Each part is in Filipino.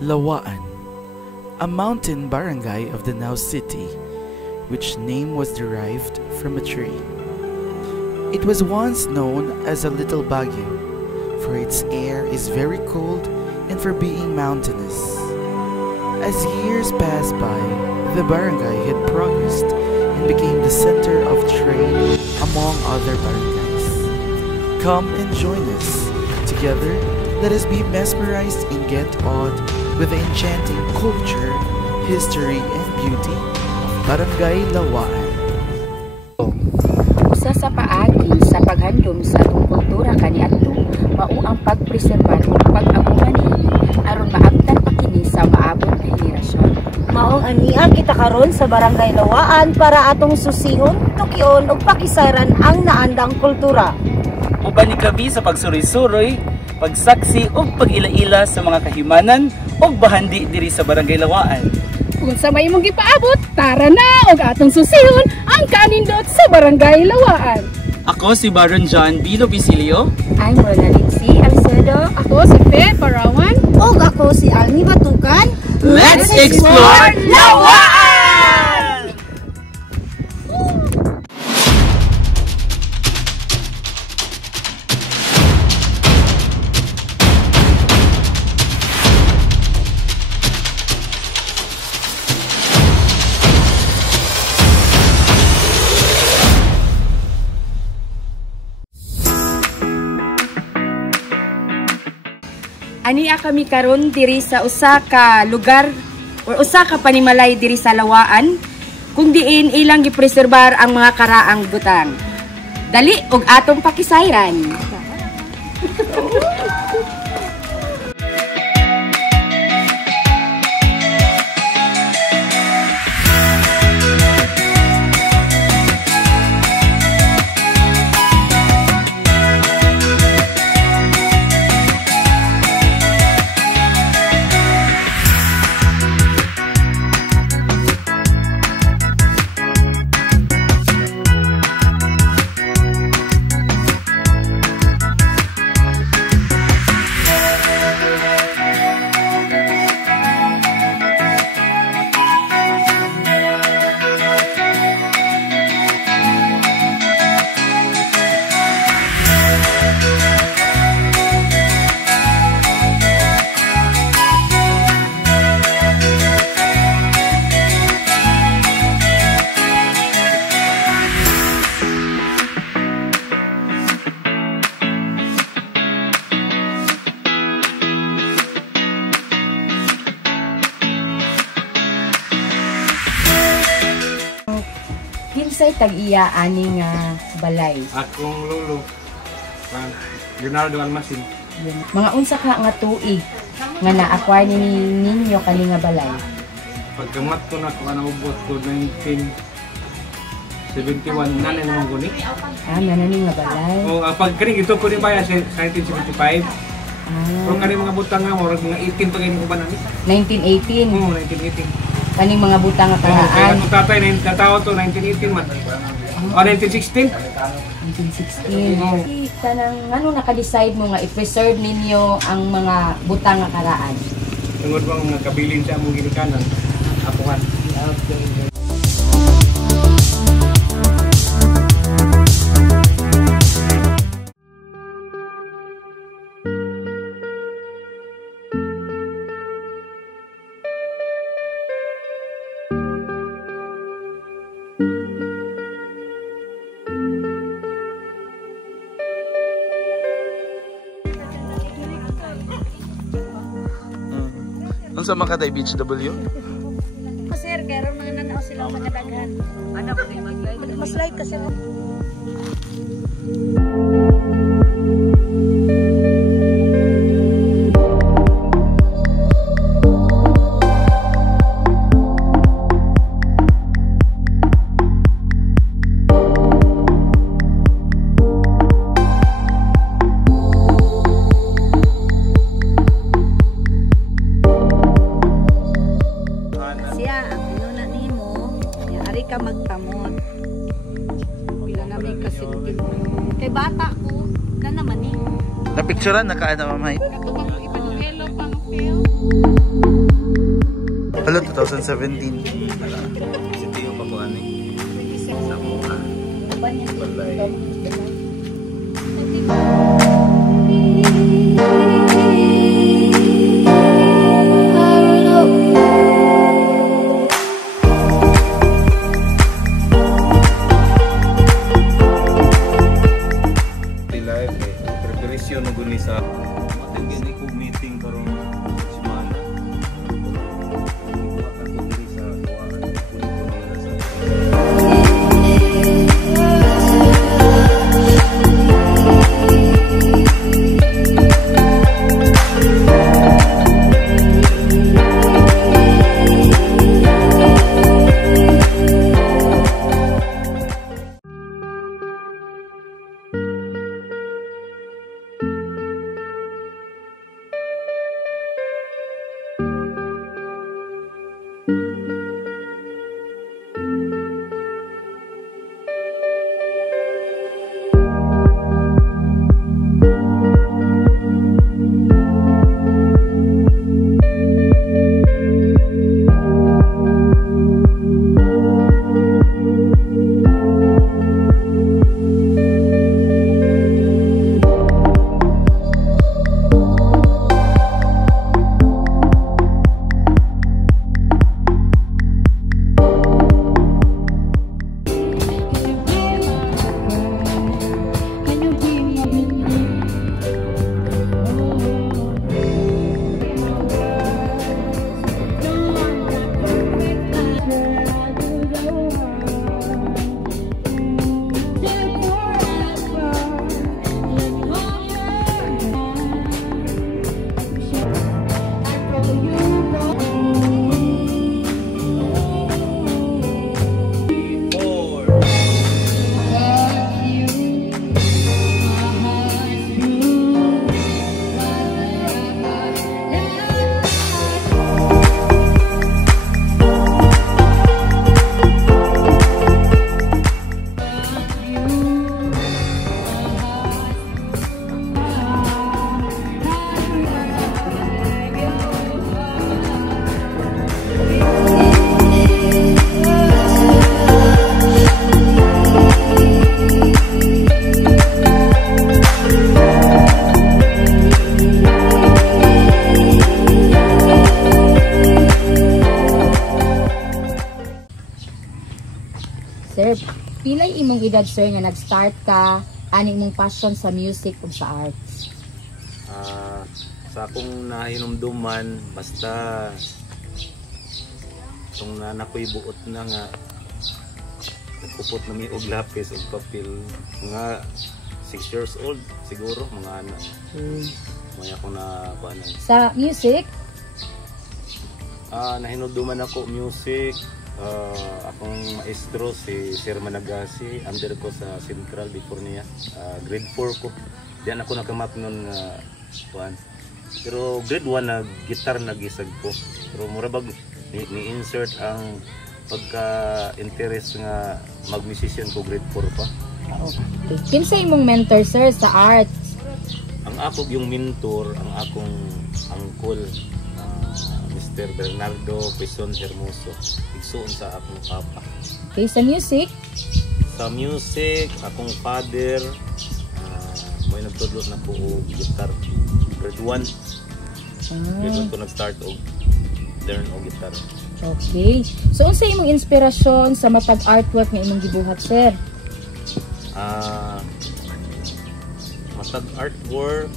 Lawaan, a mountain barangay of Danao City, which name was derived from a tree. It was once known as a Little Baguio, for its air is very cold and for being mountainous. As years passed by, the barangay had progressed and became the center of trade among other barangays. Come and join us. Together, let us be mesmerized and get awed with the enchanting culture, history, and beauty of Barangay Lawaan. Usa sa paagi sa paghandom sa atong kultura kaniadto mao ang pagpreserbar ug pag-amuhan aron maabtan pa kini sa maabot nga henerasyon. Maong ania kita karon sa Barangay Lawaan para atong susihon, tukyon ug pakisayran ang naandang kultura. Uban ni kami sa pagsuroy-suroy, pagsaksi ug pag-ila-ila sa mga kahimanan ug bahandi diri sa Barangay Lawaan. Kung sa may mong gipaabot, tara na og atong susihon ang kanindot sa Barangay Lawaan. Ako si Baron John B. Lopisilio. I'm Ronaldin C. Alcedo. Ako si Fe Parawan. Ug ako si Almi Batukan. Let's explore Lawaan! Ania kami karon diri sa usa ka lugar o usa ka panimalay diri sa Lawaan kung diin ilang gipreserbar ang mga karaang butang. Dali og atong pakisayran. Kinsay tag-iya ani nga balay? Akong lolo, Leonardo Almasin. Mga unsa ka nga tuig nga na-acquire ninyo kani nga balay? Pagkamat ko na kung ubot ko 1971, nanay naman ko ni. Nanani nga balay. O pagkaring ito ko rin ba sa 1975. Kung kani mga butang nga, mga 18 pa kayo ko ba namin? 1918? Oo, 1918. Kaning mga butang nga karaan? Kaya kung tatay, natawa to 1918 man. O 1916? 1916. Tanang, ano naka-decide mo nga i-preserve ninyo ang mga butang nga karaan? Tungod bang mga kabilin sa among ginikanan, apuhan. Okay. Ano sa Makatay Beach W? Sir, kaya ron mga nanaw sila magkadaghan. Ano ba kayo mag-like? Mas like kasi. ka magtamot. Pila na may kasintin. Kay bata ko, na naman eh. Napicturean na ka na mamay. Katubang ipanuhelo pang film. Hello, 2017. Si Tio pa ko ani. Sa mukha. Balay. Live preparation ng guni sa matingin ko meeting karong semana. Sir, pilay imong edad sir nga nag-start ka ani imong passion sa music ug sa arts? Sa akong nahinumduman basta itong nanakoy buot na nga nagpupot na mi og lapis og papel mga 6 years old siguro mga anak. May ako na kuanan. Sa music? Nahinumduman ako music. Akong maestro si Sir Managasi, under ko sa Central before niya. Grade 4 ko. Diyan ako nakamat nun kuan. Pero grade 1 na gitar nagisag ko. Pero murabag ni-insert ang pagka-interest nga mag-musician ko grade 4 pa. Okay. Kinsa imong mentor sir sa arts? Ang ako yung mentor, ang akong uncle, Mr. Bernardo Quezon Hermoso. Igsuon sa akong papa. Okay, sa music? Sa music, akong father, may nagtudlo na po og gitar. Grade 1. Grade 1 ko nag-start og learn og gitar. Okay. So, unsa imong inspirasyon sa matag artwork nga imong gibuhat, sir? Matag artwork,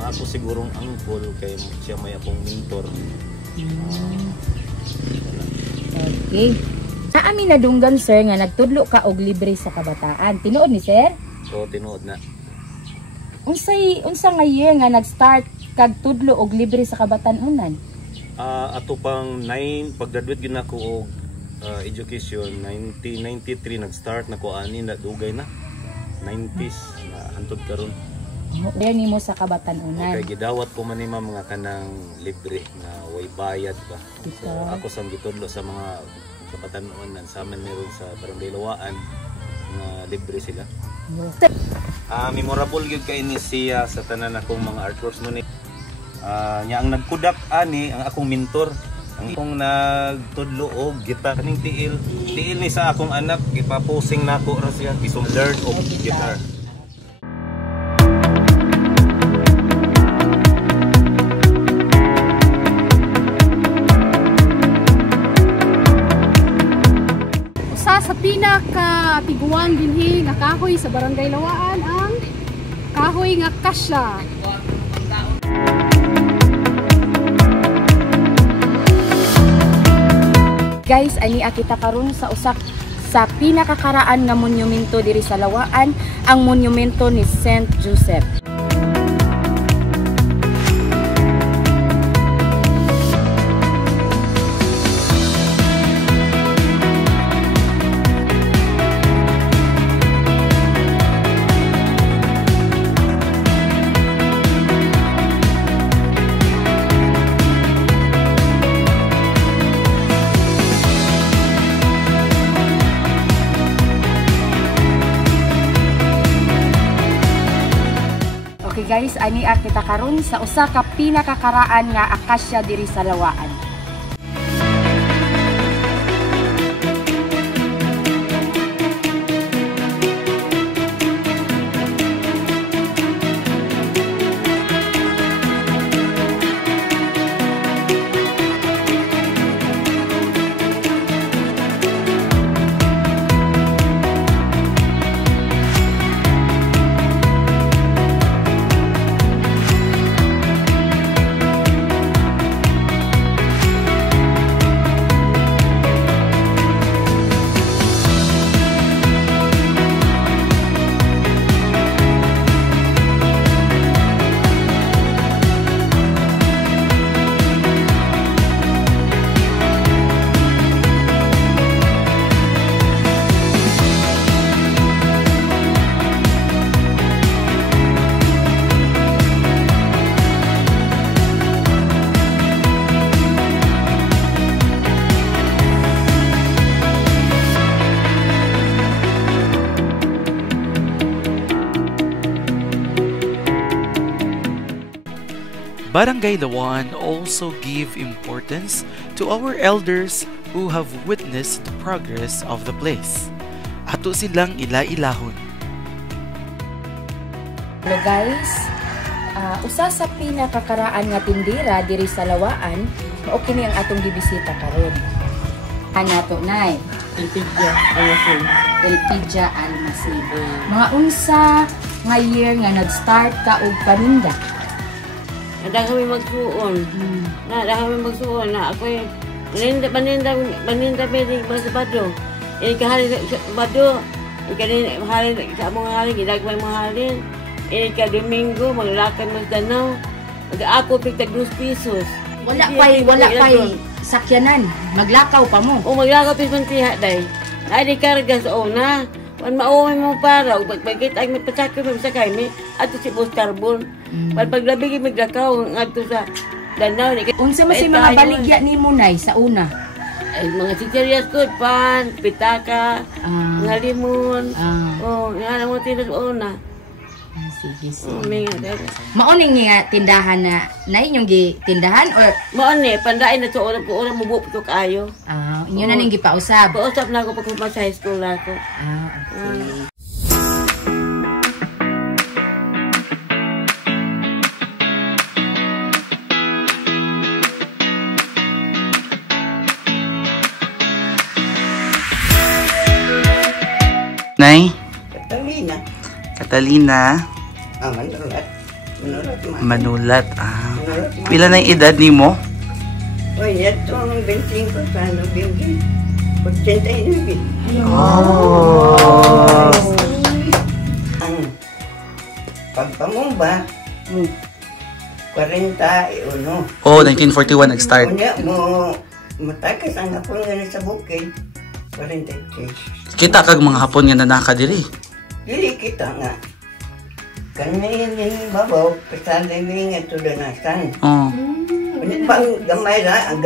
ako sigurong uncle kay siya may akong mentor. Okay. Sa amin nadunggan sir nga nagtudlo ka og libre sa kabataan. Tinuod ni sir? So tinuod na. Unsa nga year nga nag-start kag tudlo og libre sa kabataan unan? Ato pang 9 pag-graduate gyud nako og education 1993 nag-start nako ani na dugay na 90s na hantod karon. Dere nimo sa kabatan-unan. Okay, gidawat ko man nima mga kanang libre na way bayad ba. So ako sang gitudlo sa mga kabatan-unan sa amin meron sa Barangay Lawaan na libre sila. Yes. Memorable gyud kay ni siya sa tanan akong mga artworks mo ni. Nya ang nagkudak ani ang akong mentor. Ang akong nagtudlo og gitar kaning tiil ni sa akong anak gipaposing nako ra siya isong learn og gitar. Sa pinaka-tiguan dinhi nga kahoy sa Barangay Lawaan ang kahoy nga kasya. Guys, ani kita karon sa usak sa pinakakaraan nga monumento diri sa Lawaan, ang monumento ni Saint Joseph. Okay guys, ani kita karon sa usa ka pinakakaraan nga akasya diri sa Lawaan. Barangay Lawaan also give importance to our elders who have witnessed the progress of the place. Ato silang ila-ilahon. Hello guys, usa sa pinakakaraan nga tindira diri sa Lawaan, mao kini ang atong gibisita karon. Anato nay, Elpidia Almacin. Mga unsa nga year nga nag-start ka og paninda? Ada kami magsuon. Na kami magsuon na ako paninda pwede sa Bado. Kahali sa Bado, kahali sa mga halin, ginagmay mga halin. Domingo, maglakad magdanaw. Mag-ako pigtag 2 pesos. Wala pa'y sakyanan. Maglakaw pa mo. O maglakaw pa mantiha day. Ay karga sa una. Wan mauwi mo para, pagkit ay may pasakay mo sa kami, ato si Boss Carbon. Paglabig maglakaw ato sa Danao. Unsa man si mga baligya ni mo nay sa una? Ay mga chicheryas ko, pan, pitaka, mga limon. Nga mo tindas una. Sige. Maoning nga tindahan na inyong tindahan or maone pandain na sa oras ko oras mo buo kayo. Inyo na ning gipausab. Pausap na ako pag sa high school ako. Okay. Nay? Catalina. Manulat. Pila na yung edad ni mo? Oy, ito ang 25 sa November. 89. Oh! Ang pagpamumba, 41. Oh, 1941 nag-start. Kunya mo, matakas ang hapon nga sa bukid, 43. Kita kag mga hapon nga nanaka diri. Dili kita nga. Kanya yung babaw, kasali mo nga tudanasan. Oh. Pang gamay ra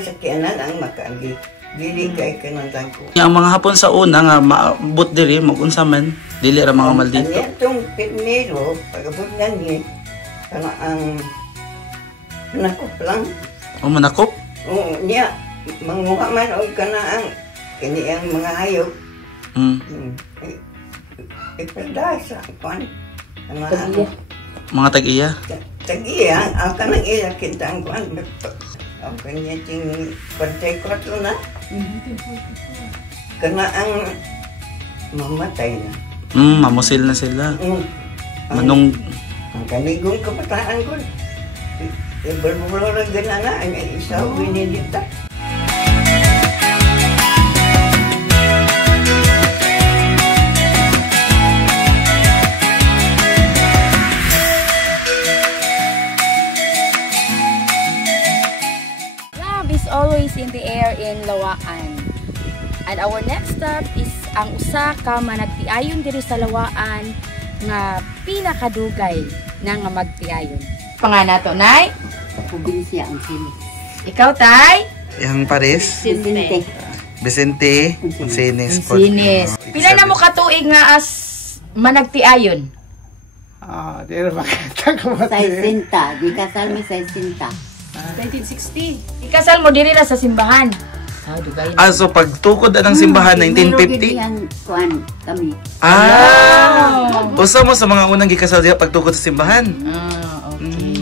sa kianan ang makaagi. Dili kay kanang tangko. Ang mga hapon sa una nga maabot diri magunsa man dili ra mga maldito. Ang itong Pirmero, pagabot nga ni ang Nakop lang. O manakop? Oo, niya. Manguha man o kanaang kaniyang mga hayop. Ipadasa, kwan. Mga tag-iya? Tag-iya, ang kanang iya kita ang kwan. Ang kanya ting 44 na. Kanaang mamatay na. Mamusil na sila. Manong... Ang kanigong kabataan ko. Ibalbulo lang ganana, ang isa winilita. Love is always in the air in Lawaan. And our next stop is ang usa ka managtiayon diri sa Lawaan nga pinakadugay na nga magtiayon. Panganato, Nay? Probinsya ang sinis. Ikaw, Tay? Yang Paris? Vicente. Vicente? Sinis. Sinis. Pila na mo katuig nga as managtiayon? Di na makita ko mati. 60. Di kasal may 60. 1960. Ikasal mo diri na sa simbahan. Dugay na. So pagtukod ng simbahan, 1950? Kuan kami. Usa mo sa mga unang gikasal diha pagtukod sa simbahan? Okay.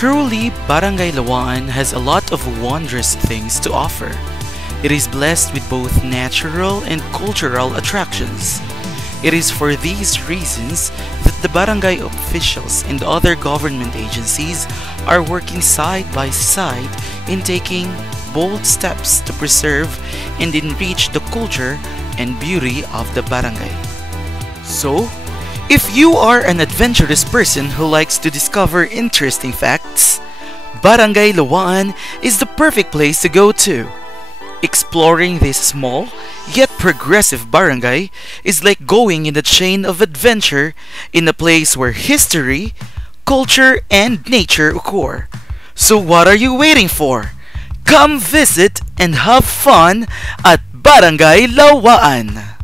Truly, Barangay Lawaan has a lot of wondrous things to offer. It is blessed with both natural and cultural attractions. It is for these reasons that the barangay officials and other government agencies are working side by side in taking bold steps to preserve and enrich the culture and beauty of the barangay. So, if you are an adventurous person who likes to discover interesting facts, Barangay Lawaan is the perfect place to go to. Exploring this small yet progressive barangay is like going in a chain of adventure in a place where history, culture, and nature occur. So what are you waiting for? Come visit and have fun at Barangay Lawaan.